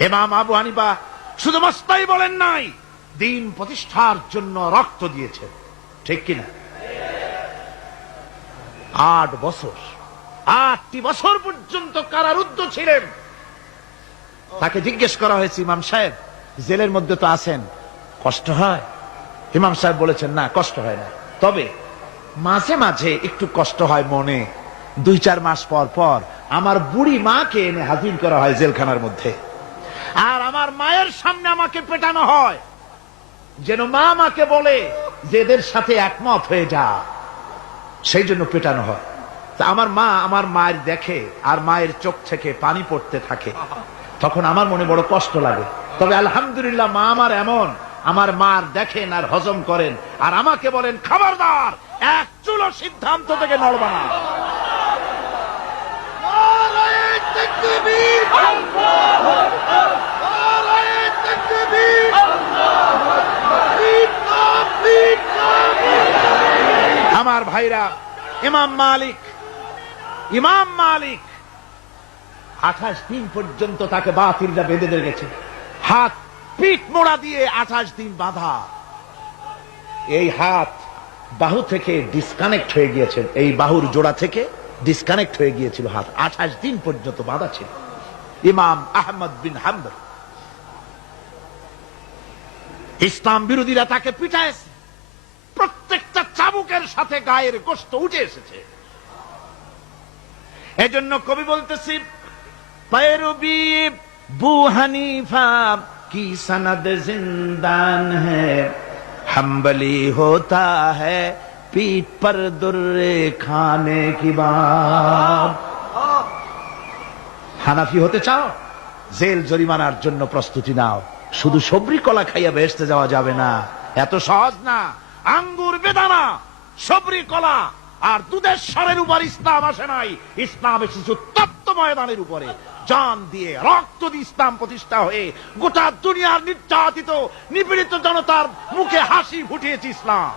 হেমাম আবু হানিফা শুধু মস্তাই বলেন নাই, দিন প্রতিষ্ঠার জন্য রক্ত দিয়েছেন ঠিক কিনা? আট বছর, আটটি বছর পর্যন্ত কারারুদ্ধ ছিলেন। তাকে জিজ্ঞেস করা হয়েছে, ইমাম সাহেব, জেলের মধ্যে তো আছেন, কষ্ট হয়? ইমাম সাহেব বলেছেন, না, কষ্ট হয় না। তবে মাঝে মাঝে একটু কষ্ট হয় মনে। দুই চার মাস পর পর আমার বুড়ি মাকে এনে হাজির করা হয় জেলখানার মধ্যে। আর আমার মায়ের সামনে আমাকে পেটানো হয়। যেন মা আমাকে বলে যে এদের সাথে একমত হয়ে যা। সেই জন্য পেটানো হয়। তা আমার মা আমার মায়ের দেখে আর মায়ের চোখ থেকে পানি পড়তে থাকে। তখন আমার মনে বড় কষ্ট লাগে। তবে আলহামদুলিল্লাহ মা আমার এমন। আমার মার দেখেন আর হজম করেন। আর আমাকে বলেন, খাবারদার, এক চুলো সিদ্ধান্ত থেকে নড়বা না। আমার ভাইরা, ইমাম মালিক ইমাম মালিক, আঠাশ দিন পর্যন্ত তাকে বাতিলরা বেঁধে দিয়ে গেছে। হাত, পিঠ মোড়া দিয়ে আঠাশ দিন বাঁধা। এই হাত বাহু থেকে ডিসকানেক্ট হয়ে গিয়েছে। এই বাহুর জোড়া থেকে ডিসকানেক্ট হয়ে গিয়েছিল হাত। আঠাশ দিন পর্যন্ত বাঁধা ছিল। ইমাম আহমদ বিন হাম্বল। ইসলাম বিরোধীরা তাকে পিটাইছে। প্রত্যেকটা চাবুকের সাথে গায়ের গোস্ত উঠে এসেছে এজন্য কবি বলতেছি पैरबी बू हनीफा की सनद जिंदान है हम्बली होता है पीठ पर दुर्रे खाने की बात হানাফি হতে চাও জেল জরিমানার জন্য প্রস্তুতি নাও শুধু সবরি কলা খাইয়া বেসতে যাওয়া যাবে না এত সহজ না আঙ্গুর বেদানা, সবরি কলা, আর দুধের সারের উপর ইসলাম আসে নাই। ইসলাম শিশু তত্ত্ব ময়দানের উপরে। জান দিয়ে, রক্ত দিয়ে ইসলাম প্রতিষ্ঠা হয়ে গোটা দুনিয়ার নির্যাতিত, নিপীড়িত জনতার মুখে হাসি ফুটিয়েছে ইসলাম।